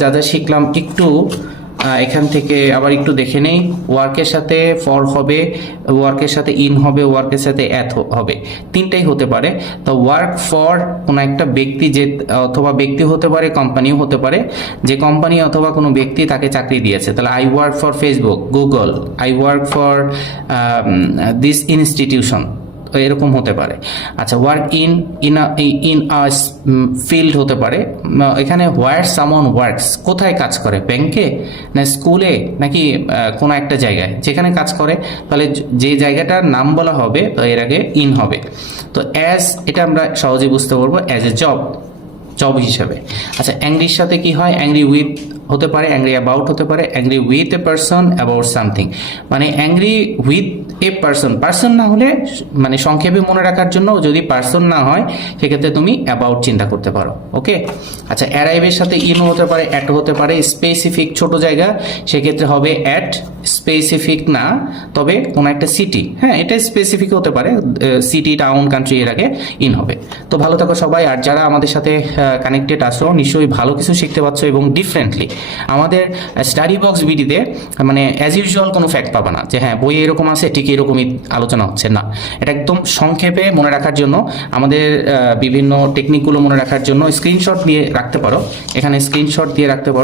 যা যা শিখলাম একটু এখান থেকে আবার একটু দেখে নেই। ওয়ার্কের সাথে ফর হবে, ওয়ার্কের সাথে ইন হবে, ওয়ার্কের সাথে অ্যাট হবে, তিনটাই হতে পারে। তো ওয়ার্ক ফর কোনো একটা ব্যক্তি, যে অথবা ব্যক্তি হতে পারে, কোম্পানিও হতে পারে, যে কোম্পানি অথবা কোনো ব্যক্তি তাকে চাকরি দিয়েছে। তাহলে I work for Facebook, Google, I work for this institution, এরকম হতে পারে। আচ্ছা, ওয়ার্ক ইন আ ফিল্ড হতে পারে। এখানে হোয়ার সামওয়ান ওয়ার্কস, কোথায় কাজ করে, ব্যাংকে না স্কুলে নাকি কোনো একটা জায়গায় যেখানে কাজ করে, তাহলে যে জায়গাটার নাম বলা হবে তো এর আগে ইন হবে। তো অ্যাজ, এটা আমরা সহজে বুঝতে পারবো অ্যাজ এ জব, জব হিসাবে। আচ্ছা, অ্যাংরির সাথে কি হয়, অ্যাংরি উইথ হতে পারে, অ্যাংরি অ্যাবাউট হতে পারে, angry with a person about something. মানে angry with a person, person না হলে মানে সংক্ষেপে মনে রাখার জন্য যদি পারসন না হয় সেক্ষেত্রে তুমি অ্যাবাউট চিন্তা করতে পারো। ওকে। আচ্ছা, অ্যারাইভের সাথে ইন হতে পারে, অ্যাট হতে পারে, স্পেসিফিক ছোট জায়গা সেক্ষেত্রে হবে অ্যাট, স্পেসিফিক না তবে কোনো একটা সিটি, হ্যাঁ এটা স্পেসিফিক হতে পারে, সিটি, টাউন, কান্ট্রি, এর আগে ইন হবে। তো ভালো থাকো সবাই। আর যারা আমাদের সাথে কানেক্টেড আসো নিশ্চয়ই ভালো কিছু শিখতে পারছো এবং ডিফারেন্টলি। আমাদের স্টাডি বক্স ভিডিওতে মানে অ্যাজ ইউজুয়াল কোনো ফ্যাক্ট পাবা না যে হ্যাঁ বইয়ে এরকম আছে ঠিক এরকমই আলোচনা হচ্ছে, না। এটা একদম সংক্ষেপে মনে রাখার জন্য, আমাদের বিভিন্ন টেকনিকগুলো মনে রাখার জন্য স্ক্রিনশট দিয়ে রাখতে পারো, এখানে স্ক্রিনশট দিয়ে রাখতে পারো।